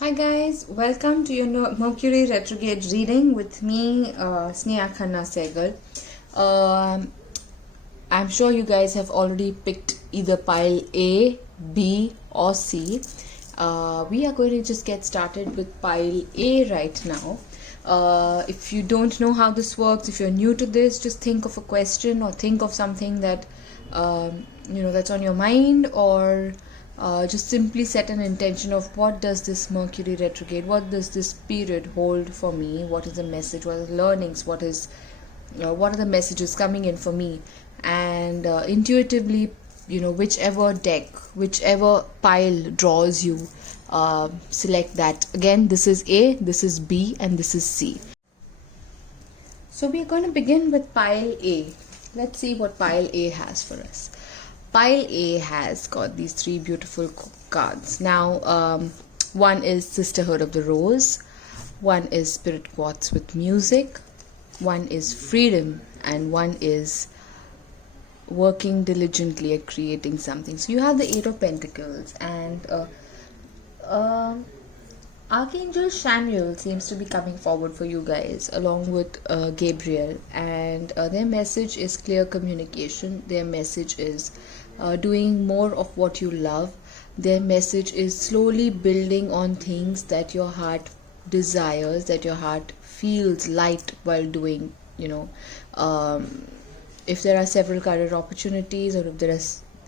Hi guys, welcome to your Mercury Retrograde reading with me, Sneha Khanna Sahgal. I'm sure you guys have already picked either pile A, B or C. We are going to just get started with pile A right now. If you don't know how this works, if you're new to this, just think of a question or think of something that that's on your mind, or just simply set an intention of what does this Mercury retrograde, what does this period hold for me, what is the message, what are the learnings, what are the messages coming in for me, and intuitively, whichever deck, whichever pile draws you, select that. Again, this is A, this is B, and this is C. So we're going to begin with pile A. Let's see what pile A has for us. Pile A has got these three beautiful cards. Now, one is Sisterhood of the Rose, one is Spirit Quartz with Music, one is Freedom, and one is Working Diligently at Creating Something. So you have the Eight of Pentacles, and Archangel Samuel seems to be coming forward for you guys, along with Gabriel, and their message is clear communication. Their message is doing more of what you love. Their message is slowly building on things that your heart desires, that your heart feels light while doing. If there are several career opportunities, or if there are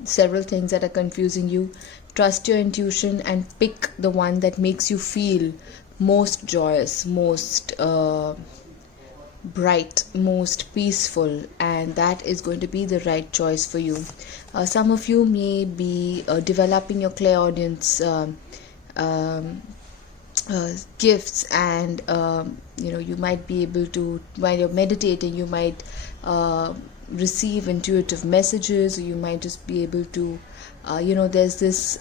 several things that are confusing you, trust your intuition and pick the one that makes you feel most joyous, most bright, most peaceful, and that is going to be the right choice for you. Some of you may be developing your clairaudience gifts, and you might be able to, while you're meditating, you might receive intuitive messages, or you might just be able to there's this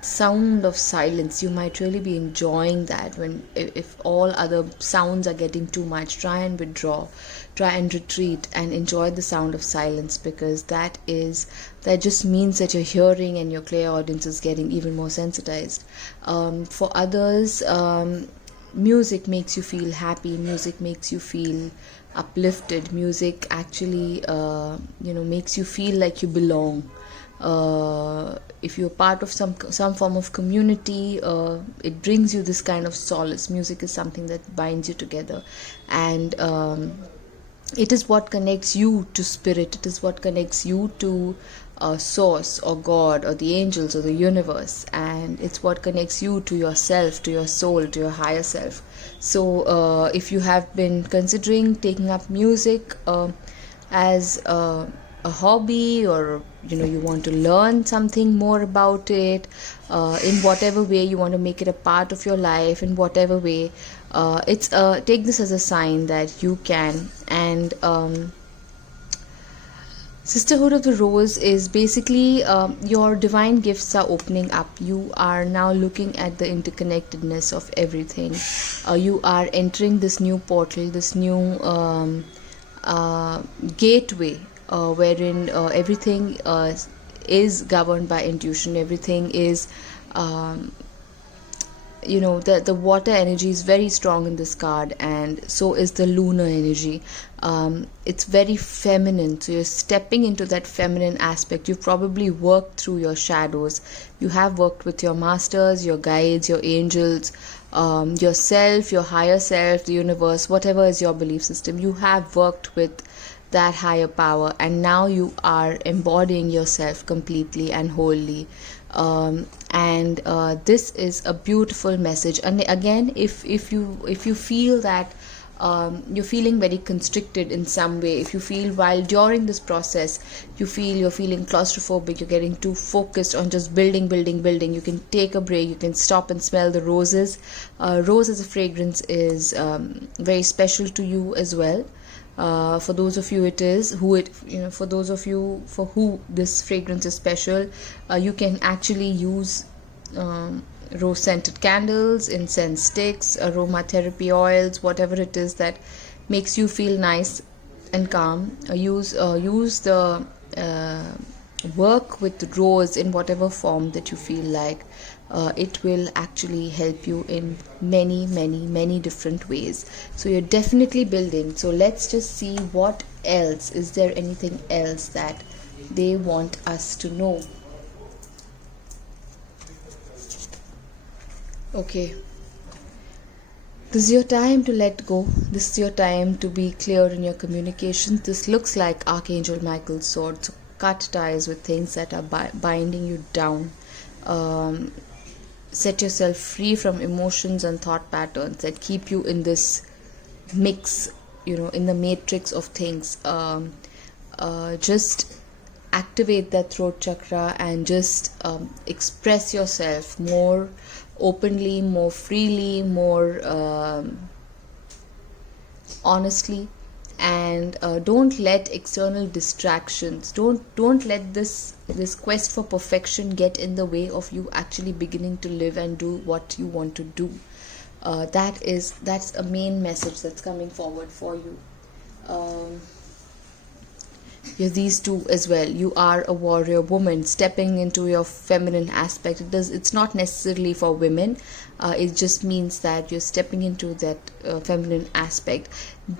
sound of silence. You might really be enjoying that. If all other sounds are getting too much, try and withdraw, try and retreat, and enjoy the sound of silence, because that just means that your hearing and your clairaudience is getting even more sensitized. For others, music makes you feel happy, music makes you feel uplifted, music actually makes you feel like you belong. If you're part of some form of community, it brings you this kind of solace. Music is something that binds you together, and it is what connects you to spirit. It is what connects you to source, or God, or the angels, or the universe, and it's what connects you to yourself, to your soul, to your higher self. So if you have been considering taking up music as a hobby, or you want to learn something more about it, in whatever way you want to make it a part of your life, in whatever way, take this as a sign that you can. And Sisterhood of the Rose is basically your divine gifts are opening up. You are now looking at the interconnectedness of everything. You are entering this new portal, this new gateway, wherein everything is governed by intuition. Everything is the water energy is very strong in this card, and so is the lunar energy. It's very feminine, so you're stepping into that feminine aspect. You've probably worked through your shadows. You have worked with your masters, your guides, your angels, yourself, your higher self, the universe, whatever is your belief system. You have worked with that higher power, and now you are embodying yourself completely and wholly. And this is a beautiful message. And again, if you feel that you're feeling very constricted in some way, if you feel while during this process you're feeling claustrophobic, you're getting too focused on just building, you can take a break. You can stop and smell the roses. Rose as a fragrance is very special to you as well. For those of you for those of you for who this fragrance is special, you can actually use rose scented candles, incense sticks, aromatherapy oils, whatever it is that makes you feel nice and calm. Use the work with rose in whatever form that you feel like. it will actually help you in many different ways. So you're definitely building. So let's just see what else. Is there anything else that they want us to know? Okay. This is your time to let go. This is your time to be clear in your communication. This looks like Archangel Michael's sword. So cut ties with things that are binding you down. Set yourself free from emotions and thought patterns that keep you in this mix, in the matrix of things. Just activate that throat chakra and just express yourself more openly, more freely, more honestly, and don't let external distractions, don't let this quest for perfection get in the way of you actually beginning to live and do what you want to do. That's a main message that's coming forward for you. You're these two as well. You are a warrior woman stepping into your feminine aspect. It's not necessarily for women. It just means that you're stepping into that feminine aspect.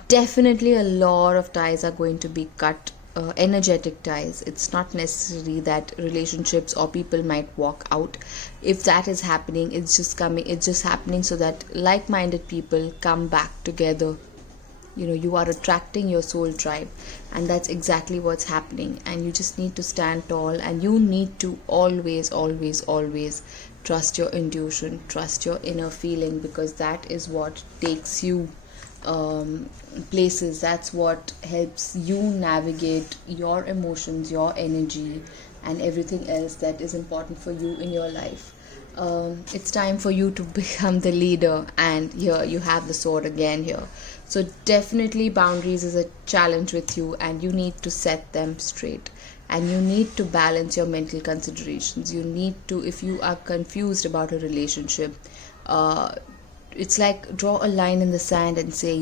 Definitely a lot of ties are going to be cut, energetic ties. It's not necessarily that relationships or people might walk out. If that is happening, it's just happening so that like-minded people come back together. You are attracting your soul tribe, and that's exactly what's happening. And you just need to stand tall, and you need to always trust your intuition, trust your inner feeling, because that is what takes you places. That's what helps you navigate your emotions, your energy, and everything else that is important for you in your life. It's time for you to become the leader, and here you have the sword again here. So definitely boundaries is a challenge with you, and you need to set them straight, and you need to balance your mental considerations. You need to, if you are confused about a relationship, it's like draw a line in the sand and say,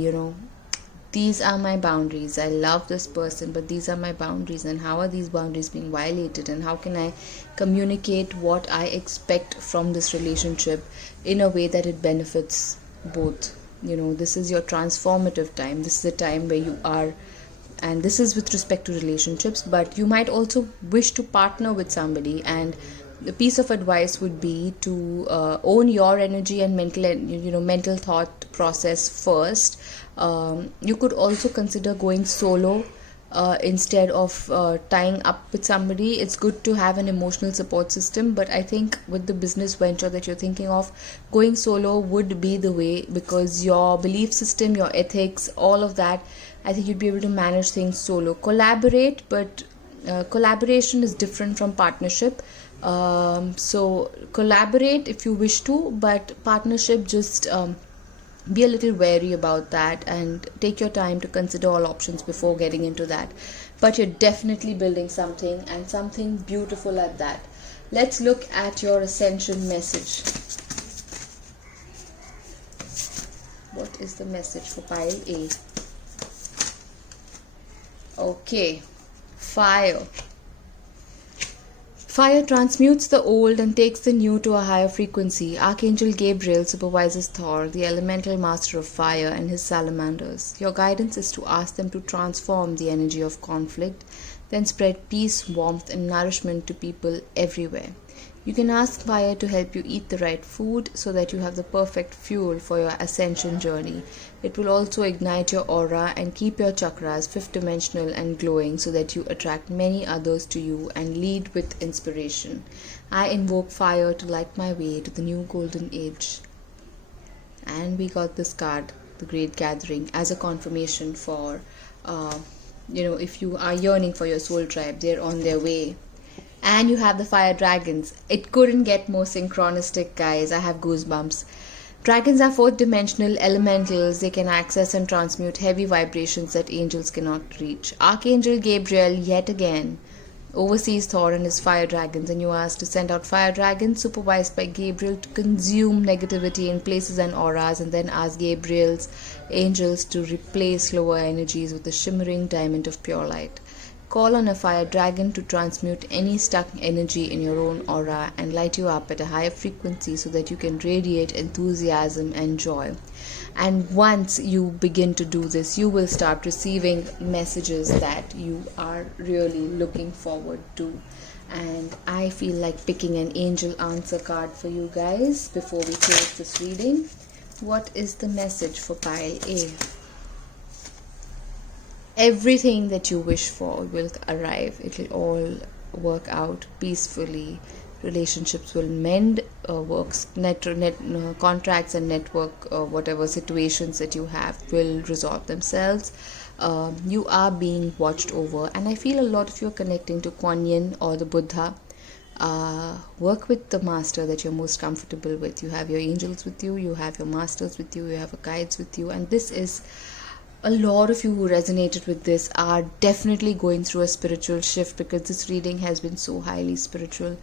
these are my boundaries. I love this person, but these are my boundaries, and how are these boundaries being violated, and how can I communicate what I expect from this relationship in a way that it benefits both. This is your transformative time. This is the time where you are, and this is with respect to relationships, but you might also wish to partner with somebody, and the piece of advice would be to own your energy and mental thought process first. You could also consider going solo instead of tying up with somebody. It's good to have an emotional support system, but I think with the business venture that you're thinking of, going solo would be the way, because your belief system, your ethics, all of that, I think you'd be able to manage things solo. Collaborate, but collaboration is different from partnership. So collaborate if you wish to, but partnership, just be a little wary about that, and take your time to consider all options before getting into that. But you're definitely building something, and something beautiful at that. Let's look at your ascension message. What is the message for pile A? Okay, fire. Fire transmutes the old and takes the new to a higher frequency. Archangel Gabriel supervises Thor, the elemental master of fire, and his salamanders. Your guidance is to ask them to transform the energy of conflict, then spread peace, warmth, and nourishment to people everywhere. You can ask fire to help you eat the right food so that you have the perfect fuel for your ascension journey. It will also ignite your aura and keep your chakras fifth dimensional and glowing so that you attract many others to you and lead with inspiration. I invoke fire to light my way to the new golden age. And we got this card, the Great Gathering, as a confirmation for, if you are yearning for your soul tribe, they're on their way. And you have the fire dragons. It couldn't get more synchronistic, guys. I have goosebumps. Dragons are fourth dimensional elementals. They can access and transmute heavy vibrations that angels cannot reach. Archangel Gabriel, yet again, oversees Thor and his fire dragons, and you are asked to send out fire dragons supervised by Gabriel to consume negativity in places and auras, and then ask Gabriel's angels to replace lower energies with a shimmering diamond of pure light. Call on a fire dragon to transmute any stuck energy in your own aura and light you up at a higher frequency so that you can radiate enthusiasm and joy. And once you begin to do this, you will start receiving messages that you are really looking forward to. And I feel like picking an angel answer card for you guys before we close this reading. What is the message for pile A? Everything that you wish for will arrive. It will all work out peacefully. Relationships will mend, contracts and network, whatever situations that you have will resolve themselves. You are being watched over, and I feel a lot of you are connecting to Kuan Yin or the Buddha. Work with the master that you're most comfortable with. You have your angels with you, you have your masters with you, you have your guides with you, and this is a lot of you who resonated with this are definitely going through a spiritual shift, because this reading has been so highly spiritual.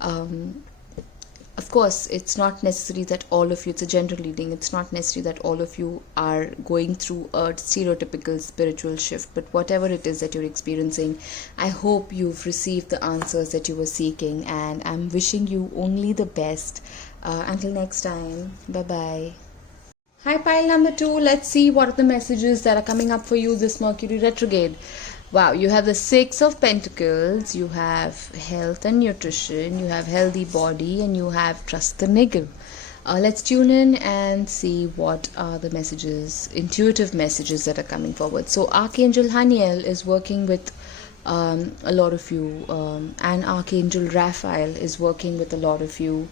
Of course, it's not necessary that all of you, it's a general reading, it's not necessary that all of you are going through a stereotypical spiritual shift, but whatever it is that you're experiencing, I hope you've received the answers that you were seeking, and I'm wishing you only the best. Until next time, bye-bye. Hi, pile number 2. Let's see what are the messages that are coming up for you this Mercury retrograde. Wow, you have the 6 of Pentacles, you have health and nutrition, you have healthy body, and you have trust the niggle. Let's tune in and see what are the messages, intuitive messages that are coming forward. So Archangel Haniel is working with a lot of you, and Archangel Raphael is working with a lot of you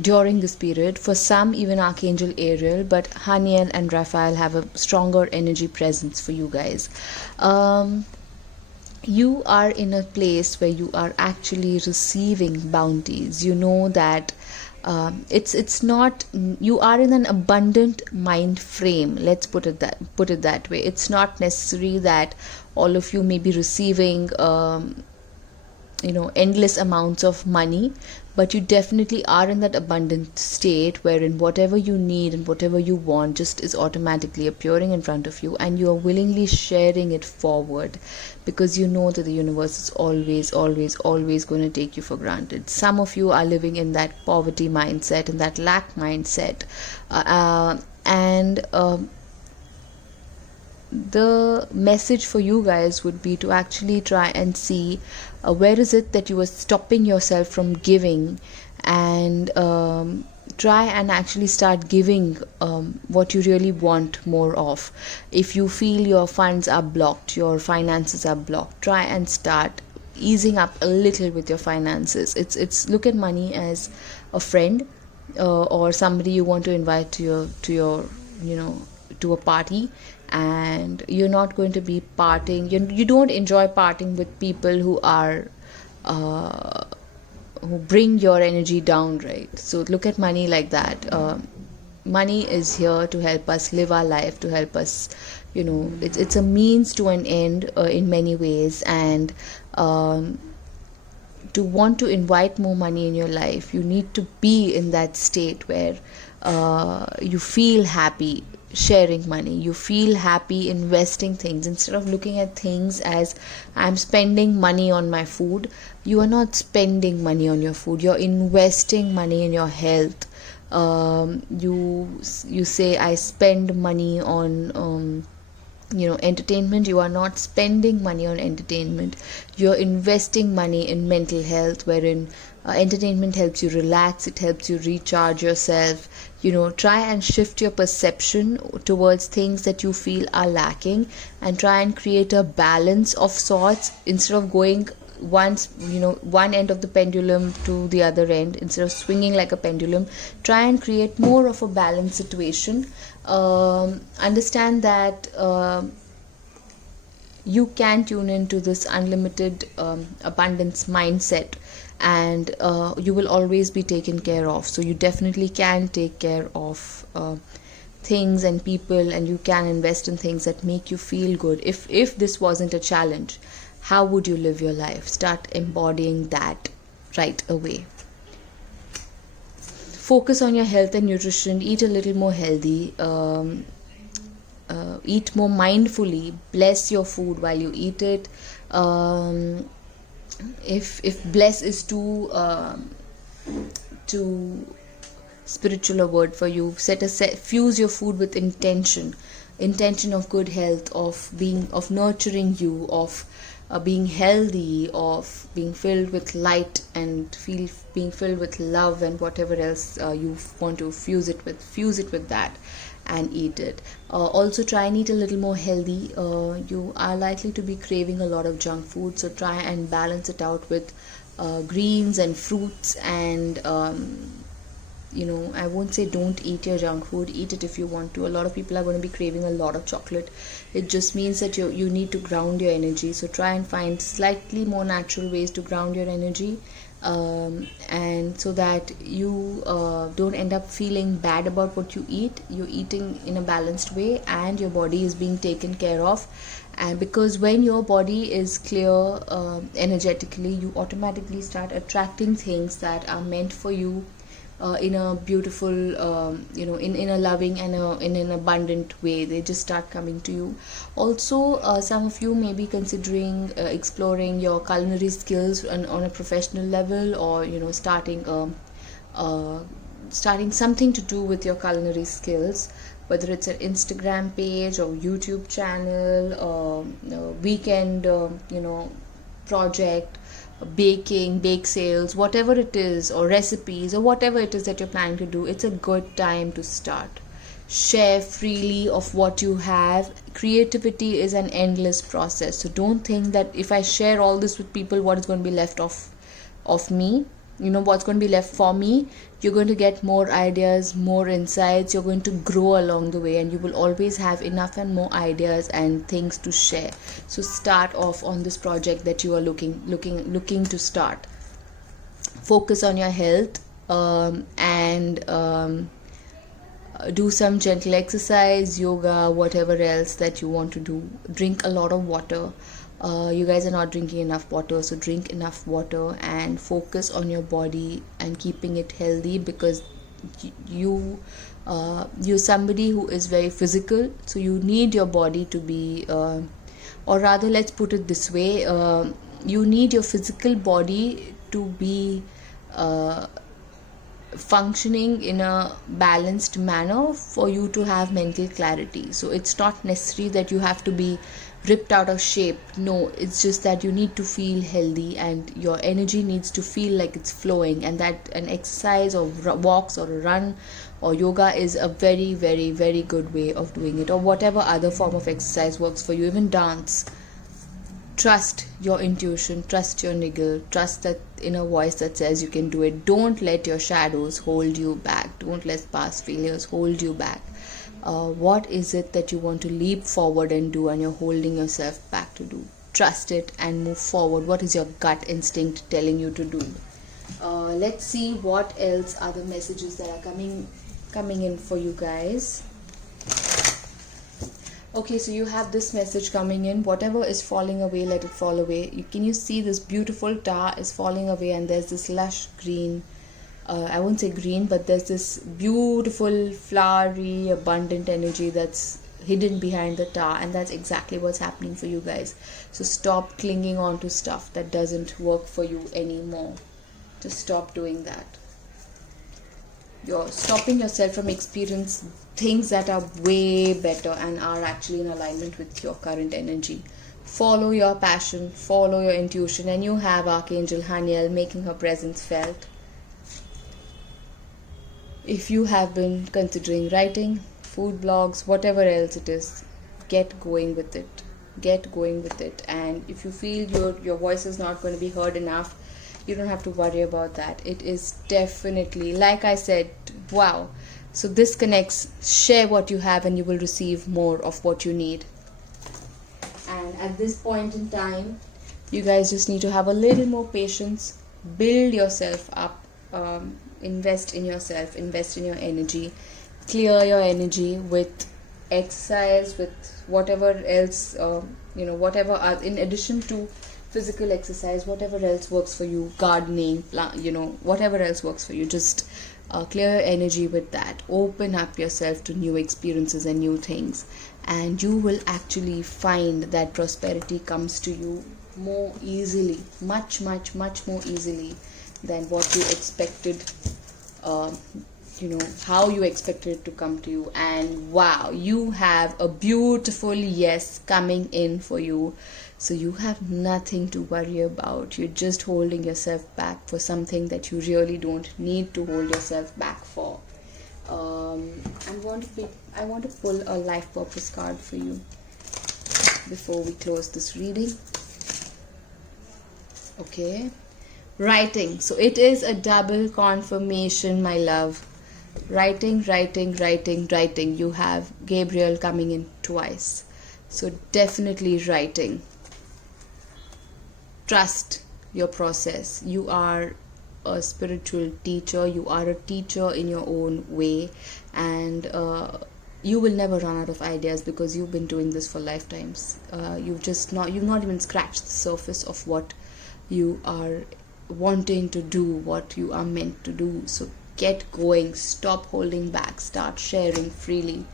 during this period. For some, even Archangel Ariel, but Haniel and Raphael have a stronger energy presence for you guys. You are in a place where you are actually receiving bounties. You know that it's not, you are in an abundant mind frame. Let's put it that way. It's not necessary that all of you may be receiving endless amounts of money, but you definitely are in that abundant state wherein whatever you need and whatever you want just is automatically appearing in front of you, and you are willingly sharing it forward because you know that the universe is always going to take you for granted. Some of you are living in that poverty mindset and that lack mindset, and the message for you guys would be to actually try and see where is it that you are stopping yourself from giving, and try and actually start giving what you really want more of. If you feel your funds are blocked, your finances are blocked, try and start easing up a little with your finances. It's look at money as a friend, or somebody you want to invite to your to a party, and you're not going to be partying. You don't enjoy partying with people who are who bring your energy down, right? So look at money like that. Money is here to help us live our life, to help us, it's a means to an end in many ways, and to want to invite more money in your life, you need to be in that state where you feel happy sharing money, you feel happy investing things. Instead of looking at things as I'm spending money on my food, you are not spending money on your food, you're investing money in your health. You say I spend money on entertainment. You are not spending money on entertainment, you're investing money in mental health, wherein entertainment helps you relax, it helps you recharge yourself. Try and shift your perception towards things that you feel are lacking, and try and create a balance of sorts. Instead of going one end of the pendulum to the other end, instead of swinging like a pendulum, try and create more of a balanced situation. Understand that you can tune into this unlimited abundance mindset, and you will always be taken care of. So you definitely can take care of things and people, and you can invest in things that make you feel good. If this wasn't a challenge, how would you live your life? Start embodying that right away. Focus on your health and nutrition. Eat a little more healthy. eat more mindfully, bless your food while you eat it. If bless is too spiritual a word for you, fuse your food with intention of good health, of nurturing you, of being healthy, of being filled with light, and being filled with love, and whatever else you want to fuse it with that, and eat it. Also try and eat a little more healthy. You are likely to be craving a lot of junk food, so try and balance it out with greens and fruits. And I won't say don't eat your junk food. Eat it if you want to. A lot of people are going to be craving a lot of chocolate. It just means that you need to ground your energy. So try and find slightly more natural ways to ground your energy, and so that you don't end up feeling bad about what you eat. You're eating in a balanced way, and your body is being taken care of. And because when your body is clear energetically, you automatically start attracting things that are meant for you in a beautiful, in a loving and in an abundant way. They just start coming to you. Also, some of you may be considering exploring your culinary skills on a professional level, or starting something to do with your culinary skills, whether it's an Instagram page or YouTube channel, or weekend project, bake sales, whatever it is, or recipes, or whatever it is that you're planning to do. It's a good time to start. Share freely of what you have. Creativity is an endless process, so don't think that if I share all this with people, what is going to be left of me, what's going to be left for me. You're going to get more ideas, more insights. You're going to grow along the way, and you will always have enough and more ideas and things to share. So start off on this project that you are looking to start. Focus on your health, and do some gentle exercise, yoga, whatever else that you want to do. Drink a lot of water. You guys are not drinking enough water, so drink enough water, and focus on your body and keeping it healthy, because you're somebody who is very physical, so you need your body to be, or rather, let's put it this way, you need your physical body to be functioning in a balanced manner for you to have mental clarity. So it's not necessary that you have to be ripped out of shape. No, it's just that you need to feel healthy, and your energy needs to feel like it's flowing, and that an exercise or walks or a run or yoga is a very, very, very good way of doing it, or whatever other form of exercise works for you. Even dance. Trust your intuition, trust your niggle, trust that inner voice that says you can do it. Don't let your shadows hold you back. Don't let past failures hold you back. What is it that you want to leap forward and do, and you're holding yourself back to do? Trust it and move forward. What is your gut instinct telling you to do? Let's see what else are the messages that are coming in for you guys. Okay, so you have this message coming in. Whatever is falling away, let it fall away. Can you see this beautiful tar is falling away, and there's this lush green, I won't say green, but there's this beautiful, flowery, abundant energy that's hidden behind the tar, and that's exactly what's happening for you guys. So stop clinging on to stuff that doesn't work for you anymore. Just stop doing that. You're stopping yourself from experiencing things that are way better and are actually in alignment with your current energy. Follow your passion, follow your intuition, and you have Archangel Haniel making her presence felt. If you have been considering writing, food blogs, whatever else it is, get going with it. Get going with it. And if you feel your voice is not going to be heard enough, you don't have to worry about that. It is definitely, like I said, wow. So this connects. Share what you have, and you will receive more of what you need. And at this point in time, you guys just need to have a little more patience. Build yourself up. Invest in yourself. Invest in your energy. Clear your energy with exercise, with whatever else, whatever, in addition to physical exercise, whatever else works for you, gardening, whatever else works for you. Just clear energy with that. Open up yourself to new experiences and new things, and you will actually find that prosperity comes to you more easily, much more easily than what you expected, how you expected it to come to you. And wow, you have a beautiful yes coming in for you. So you have nothing to worry about. You're just holding yourself back for something that you really don't need to hold yourself back for. I want to pull a life purpose card for you before we close this reading. Okay, writing. So it is a double confirmation, my love. Writing. You have Gabriel coming in twice. So definitely writing. Trust your process. You are a spiritual teacher. You are a teacher in your own way, and you will never run out of ideas because you've been doing this for lifetimes. You've not even scratched the surface of what you are wanting to do, what you are meant to do. So get going, stop holding back, start sharing freely.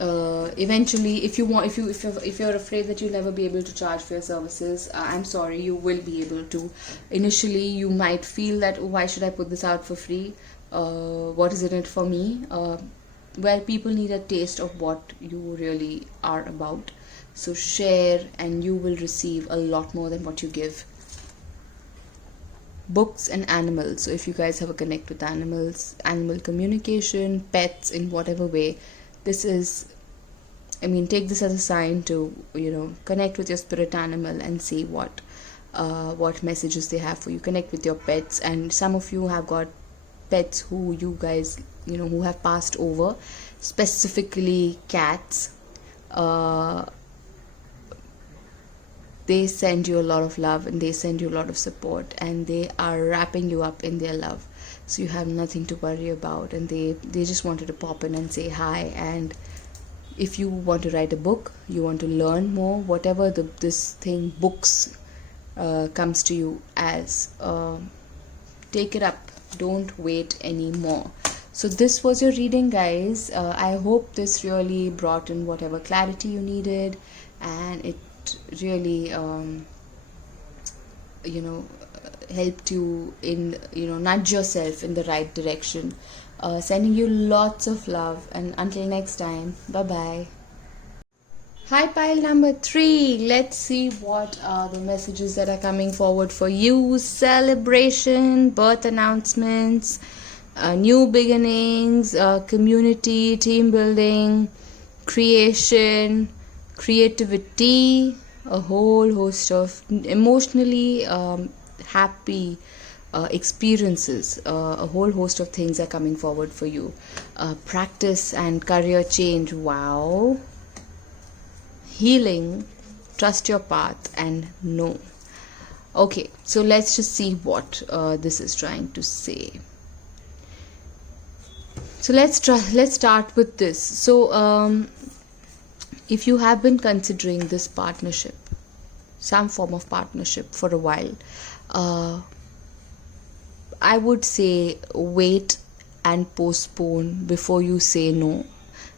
Eventually, if you're afraid that you'll never be able to charge for your services, I'm sorry, you will be able to. Initially you might feel that, oh, why should I put this out for free, what is in it for me? Well, people need a taste of what you really are about. So share and you will receive a lot more than what you give. Books and animals. So if you guys have a connect with animals, animal communication, pets in whatever way, this is, take this as a sign to, connect with your spirit animal and see what messages they have for you. Connect with your pets, and some of you have got pets who you guys, who have passed over, specifically cats. They send you a lot of love and they send you a lot of support, and they are wrapping you up in their love. So you have nothing to worry about, and they just wanted to pop in and say hi. And if you want to write a book, you want to learn more, whatever this thing books comes to you as, take it up. Don't wait anymore. So this was your reading, guys. I hope this really brought in whatever clarity you needed, and it really helped you in, nudge yourself in the right direction. Sending you lots of love, and until next time, bye bye. Hi, pile number 3. Let's see what are the messages that are coming forward for you. Celebration, birth announcements, new beginnings, community, team building, creation, creativity, a whole host of emotionally happy experiences. A whole host of things are coming forward for you. Practice and career change. Wow. Healing, trust your path, and know. Okay, so let's just see what this is trying to say. So let's start with this. So if you have been considering this partnership, some form of partnership for a while, I would say wait and postpone before you say no.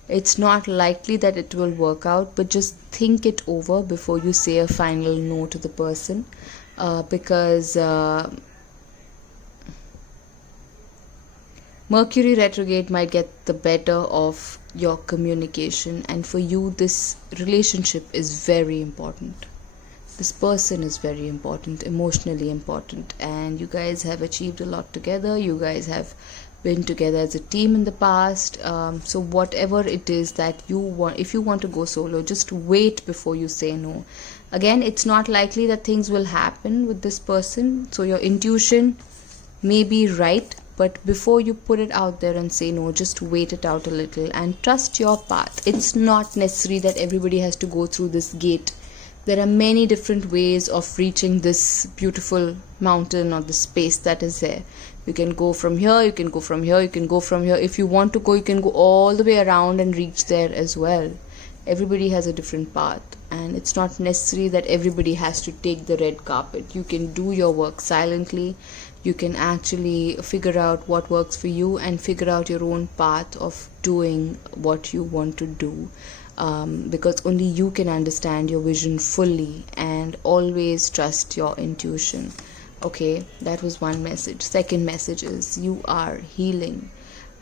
It's not likely that it will work out, but just think it over before you say a final no to the person, because Mercury Retrograde might get the better of your communication, and for you this relationship is very important. This person is very important, emotionally important, and you guys have achieved a lot together. You guys have been together as a team in the past. So whatever it is that you want, if you want to go solo, just wait before you say no. Again, it's not likely that things will happen with this person, so your intuition may be right, but before you put it out there and say no, just wait it out a little and trust your path. It's not necessary that everybody has to go through this gate. There are many different ways of reaching this beautiful mountain or the space that is there. You can go from here, you can go from here, you can go from here. If you want to go, you can go all the way around and reach there as well. Everybody has a different path, and it's not necessary that everybody has to take the red carpet. You can do your work silently. You can actually figure out what works for you and figure out your own path of doing what you want to do, because only you can understand your vision fully, and always trust your intuition. Okay, that was one message. Second message is you are healing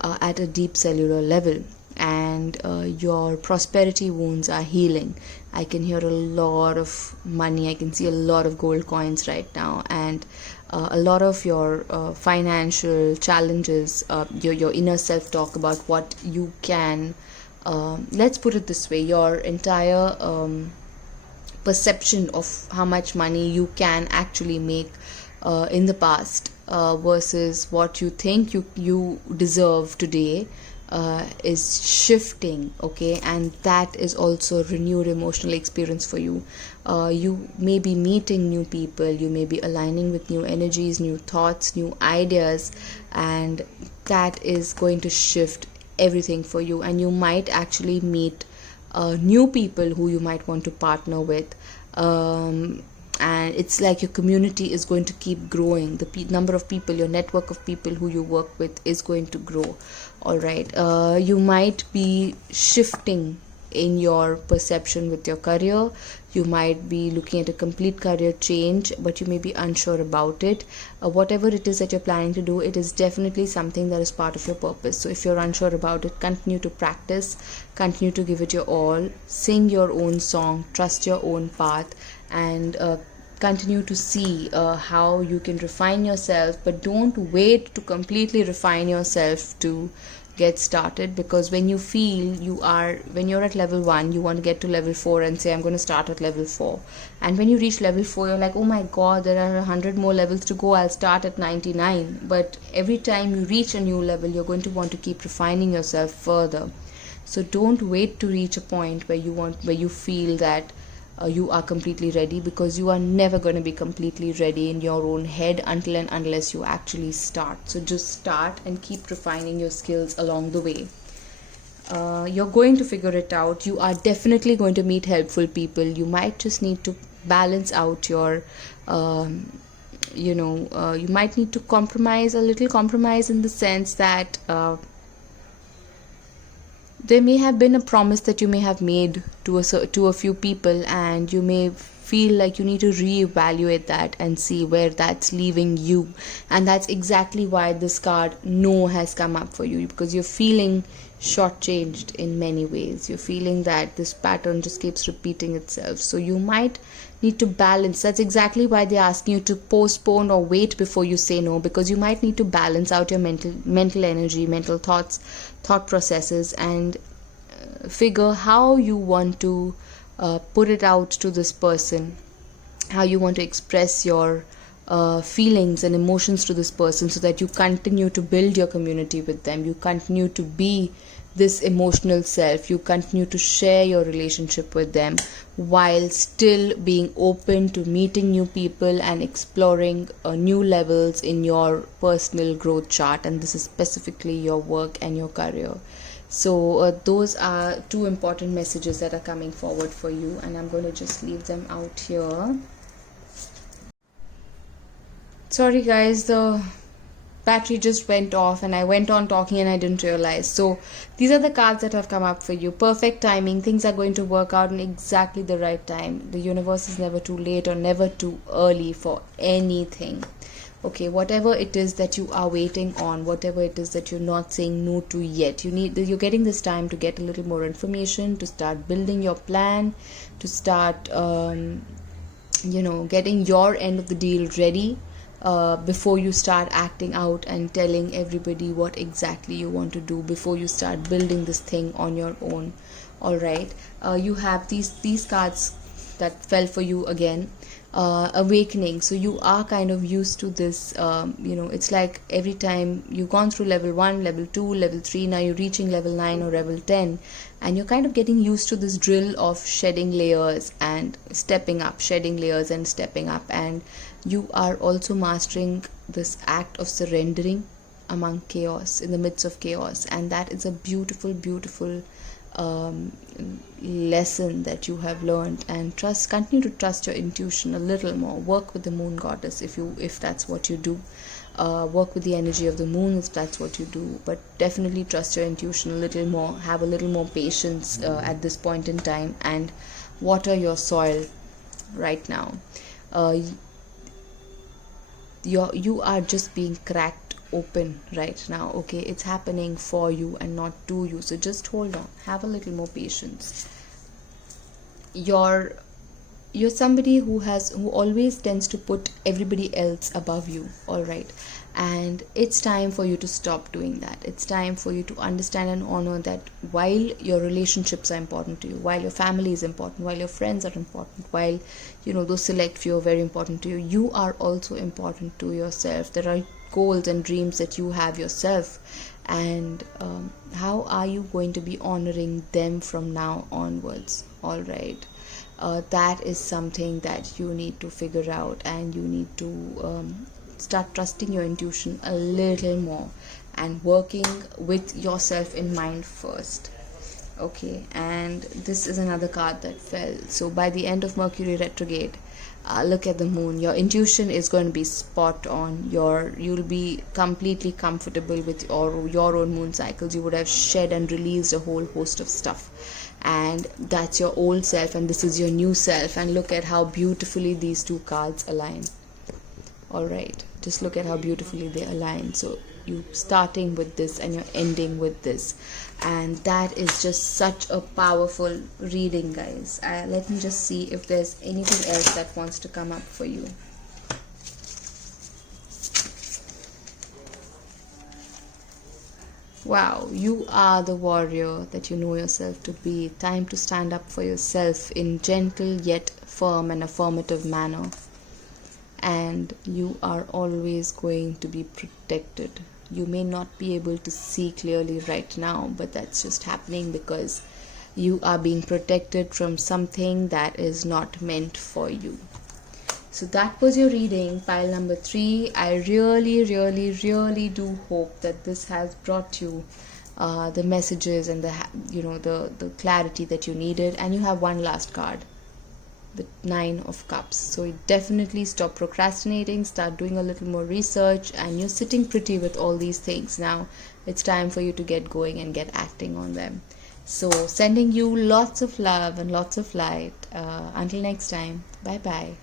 at a deep cellular level, and your prosperity wounds are healing. I can hear a lot of money, I can see a lot of gold coins right now, and a lot of your financial challenges, your inner self talk about what you can, let's put it this way, your entire perception of how much money you can actually make in the past, versus what you think you deserve today, is shifting. Okay, and that is also a renewed emotional experience for you. You may be meeting new people, you may be aligning with new energies, new thoughts, new ideas, and that is going to shift everything for you. And you might actually meet new people who you might want to partner with, and it's like your community is going to keep growing. The number of people, your network of people who you work with is going to grow. All right, you might be shifting in your perception with your career. You might be looking at a complete career change, but you may be unsure about it. Whatever it is that you're planning to do, it is definitely something that is part of your purpose. So if you're unsure about it, continue to practice, continue to give it your all, sing your own song, trust your own path, and continue to see how you can refine yourself. But don't wait to completely refine yourself to get started, because when you feel when you're at level 1, you want to get to level 4 and say, I'm going to start at level 4, and when you reach level 4, you're like, oh my god, there are 100 more levels to go, I'll start at 99. But every time you reach a new level, you're going to want to keep refining yourself further. So don't wait to reach a point where you feel that you are completely ready, because you are never going to be completely ready in your own head until and unless you actually start. So just start and keep refining your skills along the way. You're going to figure it out. You are definitely going to meet helpful people. You might just need to balance out your you might need to compromise in the sense that there may have been a promise that you may have made to a few people, and you may feel like you need to reevaluate that and see where that's leaving you. And that's exactly why this card no has come up for you, because you're feeling shortchanged in many ways. You're feeling that this pattern just keeps repeating itself. So you might need to balance. That's exactly why they're asking you to postpone or wait before you say no, because you might need to balance out your mental energy, mental thought processes, and figure how you want to put it out to this person, how you want to express your feelings and emotions to this person, so that you continue to build your community with them, you continue to be this emotional self, you continue to share your relationship with them, while still being open to meeting new people and exploring new levels in your personal growth chart. And this is specifically your work and your career. So those are two important messages that are coming forward for you, and I'm going to just leave them out here. Sorry guys, the battery just went off and I went on talking and I didn't realize. So these are the cards that have come up for you. Perfect timing. Things are going to work out in exactly the right time. The universe is never too late or never too early for anything. Okay, whatever it is that you are waiting on, whatever it is that you're not saying no to yet, you're getting this time to get a little more information, to start building your plan, to start getting your end of the deal ready, before you start acting out and telling everybody what exactly you want to do, before you start building this thing on your own. All right, you have these cards that fell for you again. Awakening. So you are kind of used to this, it's like every time you've gone through level 1, level 2, level 3, now you're reaching level 9 or level 10, and you're kind of getting used to this drill of shedding layers and stepping up, shedding layers and stepping up. And you are also mastering this act of surrendering among chaos, in the midst of chaos, and that is a beautiful lesson that you have learned. And continue to trust your intuition a little more. Work with the moon goddess if that's what you do. work with the energy of the moon if that's what you do, but definitely trust your intuition a little more, have a little more patience at this point in time, and water your soil right now. You are just being cracked open right now, okay? It's happening for you and not to you, so just hold on, have a little more patience. You're somebody who always tends to put everybody else above you, all right? And it's time for you to stop doing that. It's time for you to understand and honor that while your relationships are important to you, while your family is important, while your friends are important, while those select few are very important to you, you are also important to yourself. There are goals and dreams that you have yourself, and how are you going to be honoring them from now onwards, all right? That is something that you need to figure out, and you need to start trusting your intuition a little more and working with yourself in mind first. Okay, and this is another card that fell. So by the end of Mercury retrograde, look at the moon. Your intuition is going to be spot on. You'll be completely comfortable with your own moon cycles. You would have shed and released a whole host of stuff, and that's your old self, and this is your new self. And look at how beautifully these two cards align. All right, just look at how beautifully they align. So you starting with this and you're ending with this, and that is just such a powerful reading, guys. Let me just see if there's anything else that wants to come up for you. Wow, you are the warrior that you know yourself to be. Time to stand up for yourself in gentle yet firm and affirmative manner. And you are always going to be protected. You may not be able to see clearly right now, but that's just happening because you are being protected from something that is not meant for you. So that was your reading, pile number 3. I really, really, really do hope that this has brought you the messages and the clarity that you needed. And you have one last card, the 9 of Cups. So definitely stop procrastinating, start doing a little more research, and you're sitting pretty with all these things. Now it's time for you to get going and get acting on them. So sending you lots of love and lots of light. Until next time, bye bye.